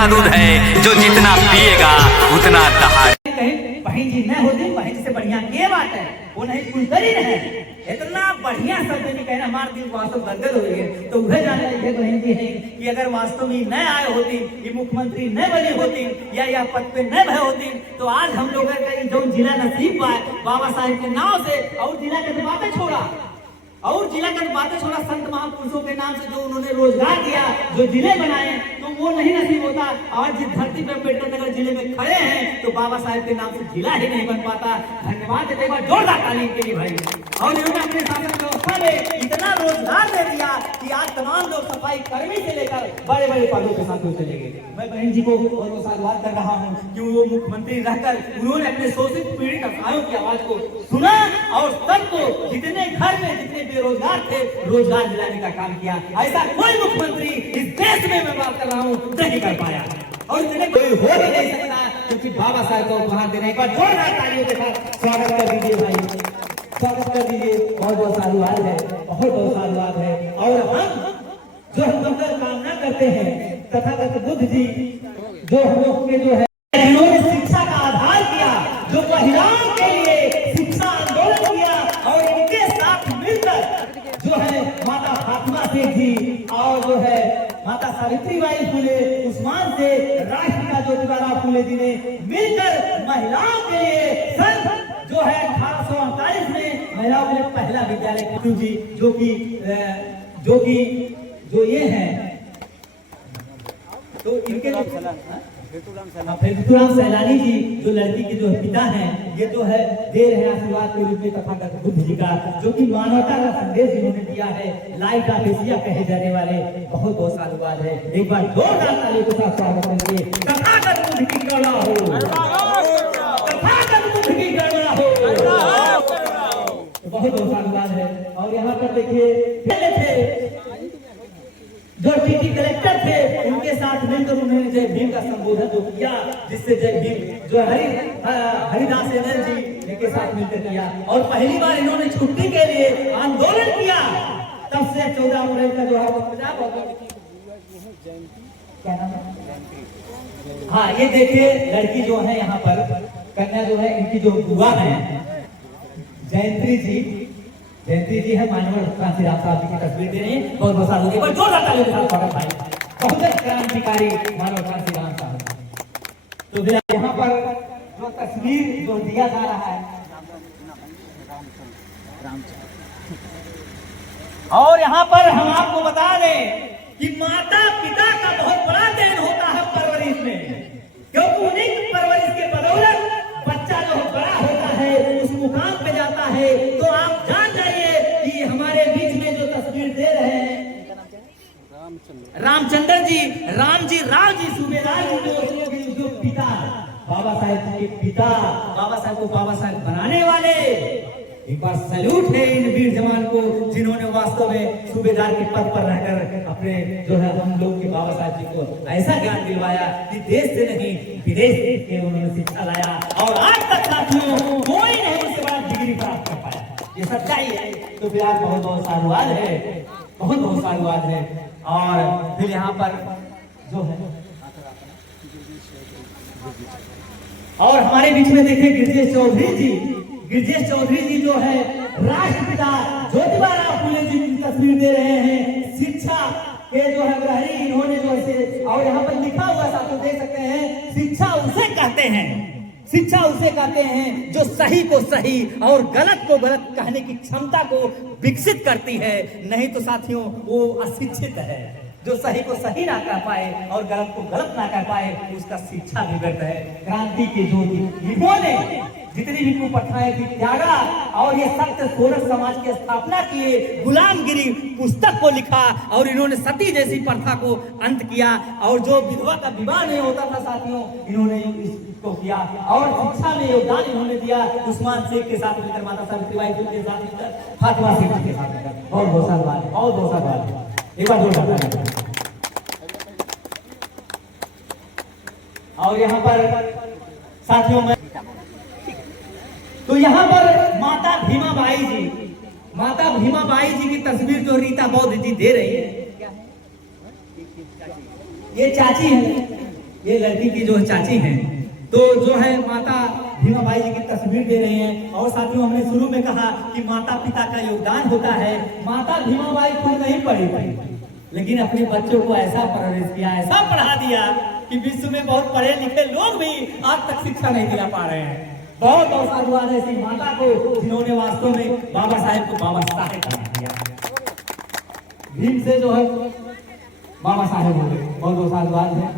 का दूध है जो जितना पिएगा उतना दहाड़। कहीं बहन जी न होती, बहन से बढ़िया ये बात है वो नहीं कुलकरी है। इतना बढ़िया शब्द नहीं कहना, हमारे दिल वास्तव गदगद हो गए। तो वह जान रहे बहन जी है कि अगर वास्तव में न आए होती, ये मुख्यमंत्री न बनी होती या यह पद पे न भय होती, तो आज हम लोग का जो जिला नसीब पाए बाबा साहेब के नाम से, और जिला के बातें छोड़ा, और जिला का बातें छोड़ा, संत महापुरुषों के नाम से जो उन्होंने रोजगार दिया, जो जिले बनाए, तो वो नहीं नसीब होता। और जिस धरती पे अम्बेडकर नगर जिले में खड़े हैं, तो बाबा साहेब के नाम से जिला ही नहीं बन पाता। धन्यवाद देते हैं जोरदार ताली के लिए भाई। और इन्होंने अपने शासन व्यवस्था में इतना रोजगार दे दिया कि आज तमाम लोग सफाई कर्मी से लेकर बड़े बड़े पदों के साथ चले गए। मैं बहन जी को और वो साधुवाद कर रहा हूँ कि वो मुख्यमंत्री रहकर उन्होंने अपने शोषित पीड़ित अफसरों की आवाज को सुना और सबको जितने घर में जितने बेरोजगार थे रोजगार दिलाने का काम किया। ऐसा कोई मुख्यमंत्री इस देश में मैं बात कर रहा हूँ नहीं कर पाया, और इतने कोई हो ही नहीं सकता, क्योंकि बाबा साहेब को उपहार देने का जोरदार तालियों के साथ स्वागत कर दीजिए भाई, स्वागत कर दीजिए। बहुत बहुत साधुवाद है, बहुत बहुत साधुवाद है। और हम जो हम कामना करते हैं तथागत बुद्ध जी जो हम लोग के जो है इन्होंने शिक्षा का आधार किया, जो महिलाओं के लिए शिक्षा आंदोलन किया, और इनके साथ मिलकर जो है माता फातिमा शेख जी और जो है माता सावित्रीबाई फुले, उस्मान से राष्ट्रपिता ज्योतिबा फुले जी ने मिलकर महिलाओं के लिए सन जो है 1848 में महिलाओं के लिए पहला विद्यालय जी जो ये है, तो इनके फेतुराम सैलानी जी जो लड़की के जो पिता हैं, ये जो है दे रहे हैं आशीर्वाद के रूप में तथागत बुद्ध जी का, जो कि मानवता का संदेश जिन्होंने दिया है, लाइफ ऑफ एशिया कहे जाने वाले। बहुत बहुत साधुवाद है। एक बार जोरदार तालियों के साथ स्वागत करेंगे। तथागत बुद्ध की गणना हो, तथागत बुद्ध की गणना हो। बहुत बहुत साधुवाद है। और यहाँ पर देखिए जो डिप्टी कलेक्टर थे, उनके साथ मिलकर उन्होंने जय भीम का संबोधन जो किया, जिससे जय भीम जो हरिदास एनएल जी के साथ मिलकर किया, और पहली बार इन्होंने छुट्टी के लिए आंदोलन किया। तब से 14 अप्रैल का जो है क्या नाम है, हाँ ये देखिए लड़की जो है यहाँ पर कन्या जो है, इनकी जो बुआ है जयंती जी है, माननीय कांसी राम साहब जी की तस्वीर दे रहे हैं। बहुत बहुत साल हो गए, जोरदार तालियों के साथ स्वागत भाई। बहुत क्रांतिकारी माननीय कांसी राम साहब। तो यहाँ पर जो तस्वीर जो दिया जा रहा है, और यहाँ पर हम आपको बता दें कि माता पिता का बहुत बड़ा देन होता है परवरिश में, क्योंकि उन्हीं की परवरिश के बदौलत बच्चा जो बड़ा होता है उस मुकाम पे जाता है। तो आप जान जाइए कि हमारे बीच में जो तस्वीर दे रहे हैं रामचंद्र जी, राम जी सूबेदार जी जो पिता बाबा साहेब के पिता, बाबा साहेब को बाबा साहेब बनाने वाले। एक बार सैल्यूट है इन वीर जवान को, जिन्होंने वास्तव में सूबेदार के पद पर रहकर अपने जो है हम लोग के बाबा साहब जी को ऐसा ज्ञान दिलवाया कि देश से नहीं विदेश से उन्होंने शिक्षा लाया, और आज तक साथियों कोई नहीं उसके बाद डिग्री प्राप्त कर पाया। ये सच्चाई है। तो फिर आज बहुत बहुत साधुवाद है, बहुत बहुत साधुवाद है। और फिर यहाँ पर जो है और हमारे बीच में देखें गिरजेश चौधरी जी जो है राष्ट्रपिता ज्योतिबा फुले जी की तस्वीर दे रहे हैं। शिक्षा के जो है प्रहरी इन्होंने जो है, और यहाँ पर लिखा हुआ साथ देख सकते हैं, शिक्षा उसे कहते हैं जो सही को सही और गलत को गलत कहने की क्षमता को विकसित करती है। नहीं तो साथियों वो अशिक्षित है, जो सही को सही ना कर पाए और गलत को गलत ना कर पाए, उसका शिक्षा भी व्यर्थ है। क्रांति के जो इन्होंने जितनी भी कुप्रथाएं थी त्यागा, और ये सत्य सोरठ समाज की स्थापना किए, गुलामगिरी पुस्तक को लिखा, और इन्होंने सती जैसी प्रथा को अंत किया, और जो विधवा का विवाह नहीं होता था साथियों, इन्होंने इसको किया, और शिक्षा में योगदान इन्होंने दिया। उस्मान शेख के साथ मिलकर, माता सावित्रीबाई फुले के साथ मिलकर, फातिमा शेख के साथ मिलकर। बहुत बहुत साधुवाद, बहुत बहुत साधुवाद। एक बार जोरदार। और यहाँ पर साथियों में तो यहाँ पर माता भीमाबाई जी की तस्वीर जो रीता बौद्ध जी दे रही है, ये चाची है, ये लड़की की जो चाची हैं, तो जो है माता भीमाबाई जी की तस्वीर दे रहे हैं। और साथियों, हमने शुरू में कहा कि माता पिता का योगदान होता है। माता भीमाबाई खुद नहीं पढ़ी थी, लेकिन अपने बच्चों को ऐसा परवरिश किया, ऐसा पढ़ा दिया कि विश्व में बहुत पढ़े लिखे लोग भी आज तक शिक्षा नहीं दिला पा रहे हैं। बहुत बहुत साधुवाद ऐसी माता को, जिन्होंने वास्तव में बाबा साहेब को बाबा साहेब बना दिया। भीम से जो है बाबा साहेब हो गए। बहुत बहुत साधुवाद है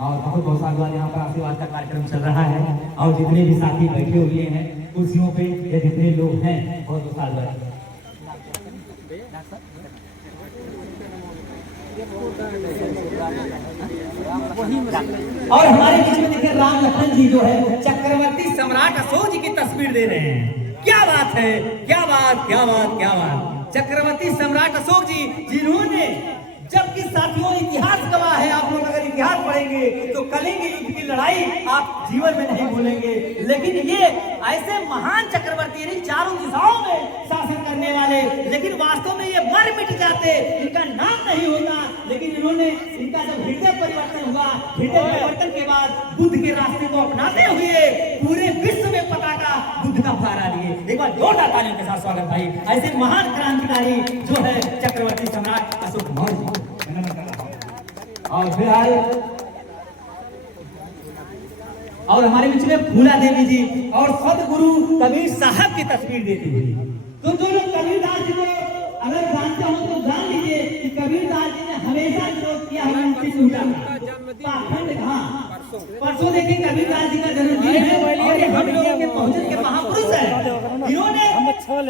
और बहुत बहुत साधुवाद। यहाँ पर आशीर्वाद का कार्यक्रम चल रहा है और जितने भी साथी बैठे हुए हैं कुर्सियों पे, या जितने लोग हैं, बहुत बहुत साधुवाद। और हमारे बीच में देखिए राम लखन जी जो है चक्रवर्ती सम्राट अशोक जी की तस्वीर दे रहे हैं। क्या बात है, क्या बात, क्या बात, क्या बात। चक्रवर्ती सम्राट अशोक जी, जिन्होंने, जबकि साथियों इतिहास गवाह है, आप लोग अगर इतिहास पढ़ेंगे तो कलिंग युद्ध की लड़ाई आप जीवन में नहीं भूलेंगे। लेकिन ये ऐसे महान चक्रवर्ती यानी चारों दिशाओं में शासन करने वाले, लेकिन वास्तव में ये मर मिट जाते, इनका नाम नहीं होता। लेकिन इन्होंने, इनका जब हृदय परिवर्तन हुआ, हृदय परिवर्तन के बाद बुद्ध के रास्ते को अपनाते हुए पूरे विश्व में पताका बुद्ध का फहरा दिए। एक बार जोरदार तालियों के साथ स्वागत भाई, ऐसे महान क्रांतिकारी जो है चक्रवर्ती सम्राट अशोक मौर्य। और फिर आए और हमारे बीच में फूला देवी जी और सदगुरु कबीर साहब की तस्वीर देती हुई। तो जो लोग कबीरदास जी को अगर जानते हो तो जान लीजिए कि कबीरदास जी ने हमेशा विरोध किया है उनकी पूजा का। पाखंड, हाँ, परसों देखिए कबीरदास जी का जन्मदिन है और ये हम लोगों के पहुंचन के महापुरुष हैं। इन्होंने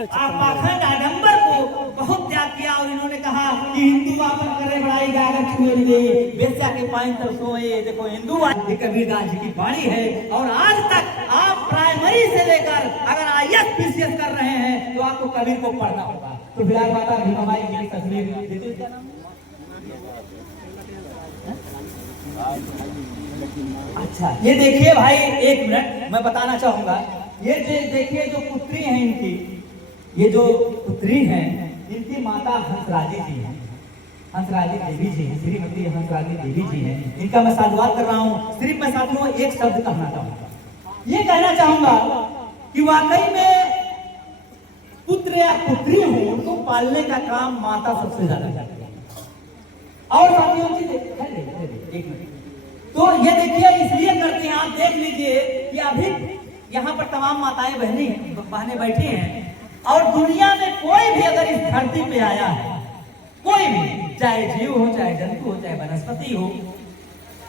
पाखंड आडंबर को बहुत त्याग किया और इन्होंने कहा कि हिंदू वापन करे बड़ाई गागर छुरी दे, बेचा के पाइन तर सोए। देखो हिंदू, ये कबीरदास जी की वाणी है। और आज तक आप प्राइमरी से लेकर अगर IAS PCS कर रहे हैं तो आपको कबीर को पढ़ना होगा। तो फिलहाल माता भीमाबाई की तस्वीर, अच्छा ये देखिए भाई, एक मिनट मैं बताना चाहूंगा। ये देखिए जो पुत्री है इनकी, ये जो पुत्री है इनकी माता हंसराजी जी है, हंसराजी देवी जी है, श्रीमती हंसराजी देवी जी है। इनका मैं साधुवाद कर रहा हूँ। सिर्फ मैं साथियों एक शब्द कहना चाहूंगा, ये कहना चाहूंगा कि वाकई में पुत्र या पुत्री हो उनको पालने का काम माता सबसे ज्यादा करती है। और साथियों जी एक मिनट, तो ये देखिए इसलिए करते हैं, आप देख लीजिए कि अभी यहाँ पर तमाम माताएं बहनें बैठी हैं और दुनिया में कोई भी अगर इस धरती पे आया है, कोई भी, चाहे जीव हो, चाहे जंतु हो, चाहे वनस्पति हो,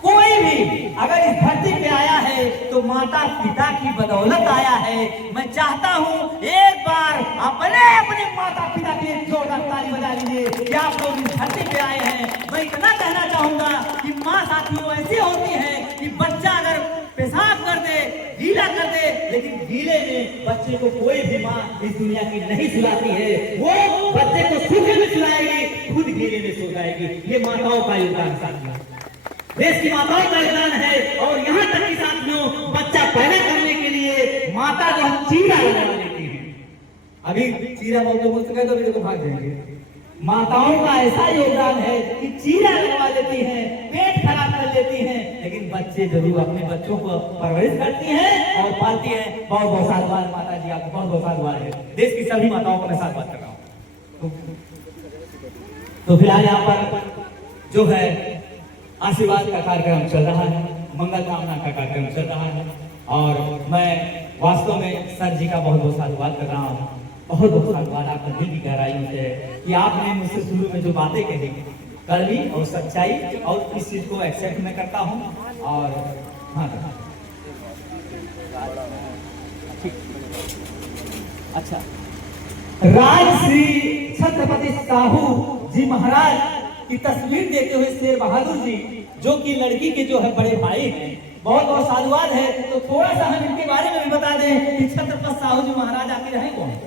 कोई भी अगर इस धरती पे आया है तो माता पिता की बदौलत आया है। मैं चाहता हूँ एक बार अपने अपने माता पिता के लिए जोरदार ताली बजा लीजिए कि आप लोग इस धरती पे आए हैं। मैं इतना कहना चाहूंगा कि माँ साथियों ऐसी होती है कि बच्चा अगर पेशाब कर दे, गीला कर दे, लेकिन गीले में बच्चे को कोई भी माँ इस दुनिया की नहीं सुलाती है। वो बच्चे को सूखे में सुलाएगी, खुद गीले में सो जाएगी। ये माताओं का योगदान साथियों, देश की माताओं का योगदान है। और यहाँ तक कि साथियों बच्चा पैदा करने के लिए माता जो चीरा लगा लेती है, अभी चीरा बोलते कह दो तो भाग जाएंगे। माताओं का ऐसा योगदान है कि चीरा लगवा लेती हैं, पेट खराब कर लेती हैं, लेकिन बच्चे जरूर अपने बच्चों को परवरिश करती हैं और पालती हैं। बहुत बहुत साधुवाद माता जी, आपको बहुत बहुत साधुवाद है। देश की सभी माताओं को मैं साधुवाद कर रहा हूँ। तो फिलहाल यहाँ पर जो है आशीर्वाद का कार्यक्रम चल रहा है, मंगल कामना का कार्यक्रम चल रहा है और मैं वास्तव में सर जी का बहुत बहुत साधुवाद कर रहा हूँ। बहुत बहुत साधुवाद आपका दिल की गहराइयों से कि आपने मुझसे शुरू में जो बातें कही कड़वी और सच्चाई, और इस चीज को एक्सेप्ट मैं करता हूँ। और हाँ अच्छा, राजश्री छत्रपति साहू जी महाराज की तस्वीर देते हुए शेर बहादुर जी, जो कि लड़की के जो है बड़े भाई हैं, बहुत बहुत साधुवाद है। तो थोड़ा सा हम इनके बारे में भी बता दें कि छत्रपति साहू जी महाराज आखिर हैं कौन।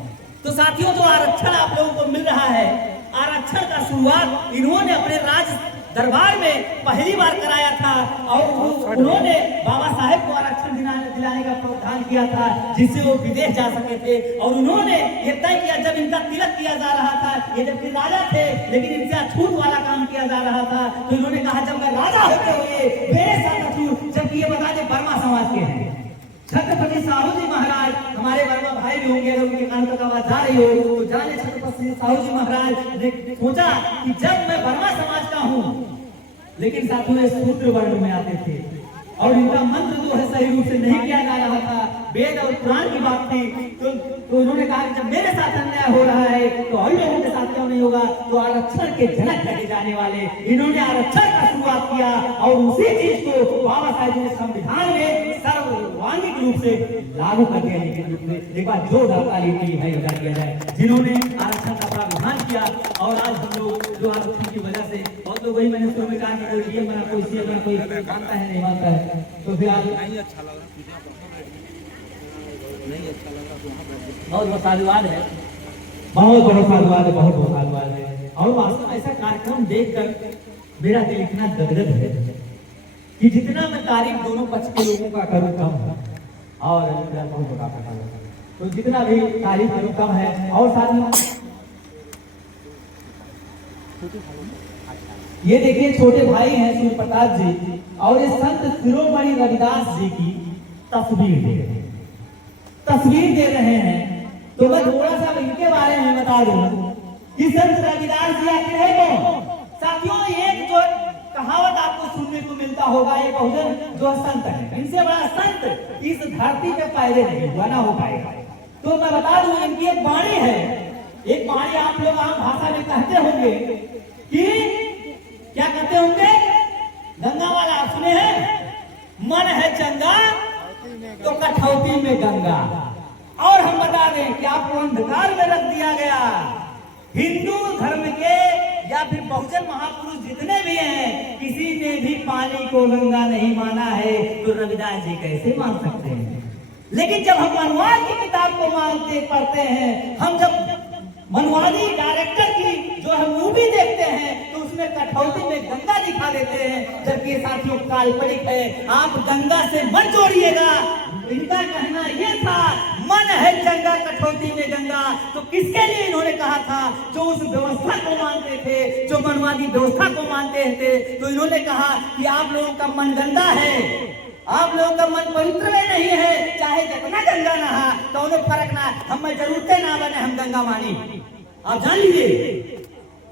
तो साथियों जो आरक्षण आप लोगों को मिल रहा है, आरक्षण का शुरुआत इन्होंने अपने राज दरबार में पहली बार कराया था और उन्होंने बाबा साहेब को आरक्षण दिलाने का प्रावधान किया था जिससे वो विदेश जा सके थे। और उन्होंने ये तय किया, जब इनका तिलक किया जा रहा था, ये जबकि राजा थे लेकिन इनसे अछूत वाला काम किया जा रहा था, तो इन्होंने कहा जब मैं राजा होते हुए मेरे साथ अछूत छत्रपति साहू जी महाराज, हमारे वर्मा भाई भी होंगे, अगर उनके कान तक आवाज जा रही हो तो जाने छत्रपति साहू जी महाराज ने सोचा कि जब मैं वर्मा समाज का हूँ, लेकिन साथियों ये शूद्र वर्ण में आते थे और इनका मंत्र जो है सही रूप से नहीं किया जा रहा था, वेद और पुराण की बात थी, तो उन्होंने कहा कि जब मेरे साथ अन्याय हो रहा है तो और लोगों के साथ क्यों नहीं होगा। तो आरक्षण के जनक कहे जाने वाले इन्होंने आरक्षण का शुरुआत किया और उसी चीज को बाबा साहेब ने संविधान में सर्वांगीण रूप से लागू कर दिया। लेकिन एक बार जोरदार ताली के लिए भाई बजा दिया जाए जिन्होंने आरक्षण का प्रावधान किया। और आज हम लोग जो आरक्षण की वजह से बहुत लोग, वही मैंने शुरू में कहा कि कोई ये बना, कोई सी बना, कोई मानता है नहीं मानता है, तो फिर आप नहीं अच्छा लगा, नहीं अच्छा लगा, बहुत बहुत साधुवाद है, बहुत बहुत साधुवाद है, बहुत बहुत साधुवाद है। और वास्तव में ऐसा कार्यक्रम देखकर मेरा दिल इतना गदगद है कि जितना मैं तारीफ दोनों पक्ष के लोगों का करूँ कम है, और बहुत बड़ा पता तो जितना भी तारीफ करूँ कम है। और साथ ये देखिए छोटे भाई हैं सूर्य प्रताप जी, और ये संत शिरोमणि रविदास जी की तस्वीर दे रहे हैं। तो मैं थोड़ा सा इनके बारे में बता दूं कि संत रविदास जी आखिर है कौन। साथियों एक जो कहावत आपको सुनने को मिलता होगा, ये बहुजन जो संत है, इनसे बड़ा संत इस धरती पे पैदा नहीं हुआ, ना हो पाएगा। तो मैं बता दूं इनकी एक वाणी है, एक वाणी आप लोग आम भाषा में कहते होंगे कि क्या कहते होंगे, गंगा वाला आप सुने हैं, मन है चंगा तो कठौती में गंगा। और हम बता दें कि आपको अंधकार में रख दिया गया। हिंदू धर्म के या फिर बहुजन महापुरुष जितने भी हैं, किसी ने भी पानी को गंगा नहीं माना है, तो रविदास जी कैसे मान सकते हैं। लेकिन जब हम मनवाद की किताब को मानते पढ़ते हैं, हम जब मनवादी डायरेक्टर की जो हम मूवी देखते हैं तो उसमें कठौती में गंगा दिखा देते हैं, जबकि ये साथियों काल्पनिक है। आप गंगा से मत जोड़िएगा। इनका कहना यह था मन है चंगा कठौती में गंगा। तो किसके लिए इन्होंने कहा था, जो उस व्यवस्था को मानते थे, जो मनवादी व्यवस्था को मानते थे। तो इन्होंने कहा कि आप लोगों का मन गंदा है, आप लोगों का मन पवित्र में नहीं है, चाहे जितना गंगा नहा तो उन्हें फर्क ना, हमें जरूरतें ना बने, हम गंगा मानी, आप जान लीजिए।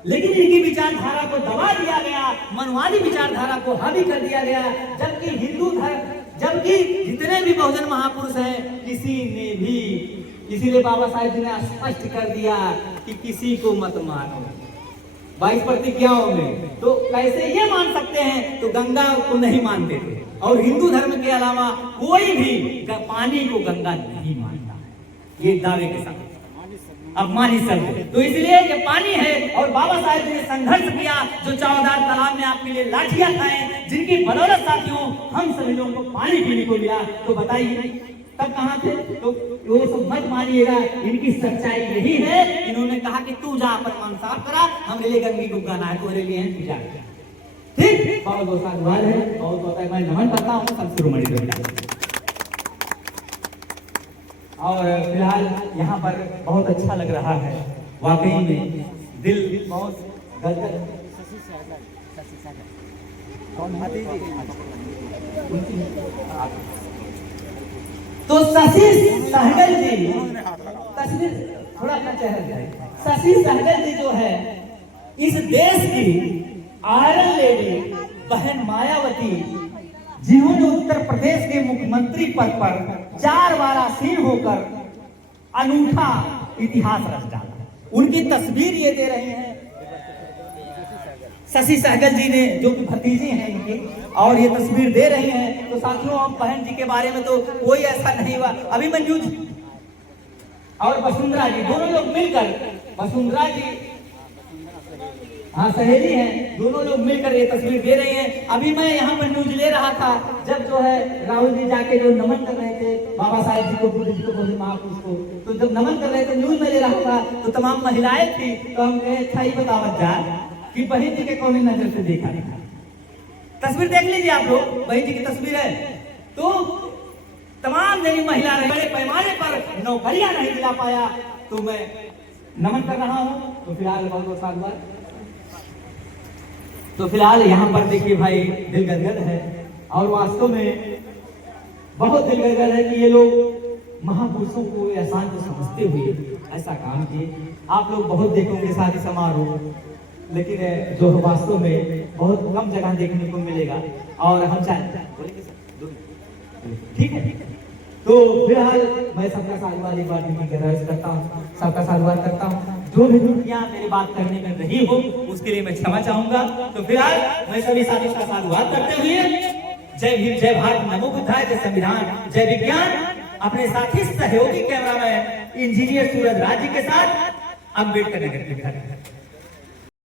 लेकिन इनकी विचारधारा को दबा दिया गया, मनवादी विचारधारा को हावी कर दिया गया। जबकि हिंदू धर्म, जबकि जितने भी बहुजन महापुरुष हैं, किसी ने भी, इसीलिए बाबा साहेब जी ने स्पष्ट कर दिया कि किसी को मत मानो 22 प्रतिज्ञाओं में। तो कैसे ये मान सकते हैं, तो गंगा को नहीं मानते थे। और हिंदू धर्म के अलावा कोई भी पानी को गंगा नहीं मानता, ये दावे के साथ अपमानित शब्द। तो इसलिए ये पानी है। और बाबा साहेब जी ने संघर्ष किया, जो चावदार तालाब में आपके लिए लाठियां खाएं, जिनकी बदौलत साथियों हम सभी लोगों को पानी पीने को मिला। तो बताइए तब कहाँ थे। तो वो सब मत मानिएगा, इनकी सच्चाई यही है। इन्होंने कहा कि तू जा अपन मन साफ करा, हमरे लिए गंगी को गाना है, तुम्हारे लिए है, पूजा ठीक। बहुत बहुत साधुवाद है, बहुत बहुत मैं नमन करता हूँ संत शिरोमणि रविदास। और फिलहाल यहाँ पर बहुत अच्छा लग रहा है, वाकई में दिल बहुत गदगद। तो शशि सहगल जी, तस्वीर थोड़ा अपना चेहरा दिखाइए। शशि सहगल जी जो है इस देश की आयरन लेडी बहन मायावती, जिन्होंने उत्तर प्रदेश के मुख्यमंत्री पद पर 4 बार आसीन होकर अनूठा इतिहास रच डाला, उनकी तस्वीर ये दे रहे हैं शशि सहगल जी ने, जो कि भतीजी हैं इनकी, और ये तस्वीर दे रही हैं। तो साथियों हम बहन जी के बारे में तो कोई ऐसा नहीं हुआ। अभिमन्यु जी और वसुंधरा जी दोनों लोग मिलकर, वसुंधरा जी हाँ सहेली हैं, दोनों लोग मिलकर ये तस्वीर दे रहे हैं। अभी मैं यहाँ पर न्यूज ले रहा था, जब जो है राहुल जी जाके जो नमन कर रहे थे बाबा साहेब जी को, बुद्ध जी को, बहुजन महापुरुष को, तो जब नमन कर रहे थे न्यूज में ले रहा था, तो तमाम महिलाएं थी। तो हम अच्छा ही बतावत जा कि बहन जी के कौन नजर से देखा था। तस्वीर देख लीजिए आप लोग, बहन जी की तस्वीर है। तो तमाम जनी महिला बड़े पैमाने पर नौकरियां नहीं दिला पाया, तो मैं नमन कर रहा हूँ। तो फिलहाल बहुत बहुत साधुवाद। तो फिलहाल यहाँ पर देखिए भाई दिल गदगद है। और वास्तव में बहुत दिल गदगद है कि ये लोग महापुरुषों को एहसान को समझते हुए ऐसा काम किए। आप लोग बहुत देखोगे शादी समारोह, लेकिन जो वास्तव में बहुत कम जगह देखने को मिलेगा। और हम ठीक है, तो फिलहाल मैं सबका साधुवाद एक बार भी करता हूँ, सबका साधुवाद करता हूँ। जो भी त्रुटियां मेरी बात करने में रही हो उसके लिए मैं क्षमा चाहूंगा। तो फिलहाल मैं सभी साथियों का साधुवाद करते हुए जय भीम, जय भारत, नमो बुद्धाय, जय संविधान, जय विज्ञान, अपने साथी सहयोगी कैमरामैन इंजीनियर सूरज राज जी के साथ अम्बेडकर नगर के घर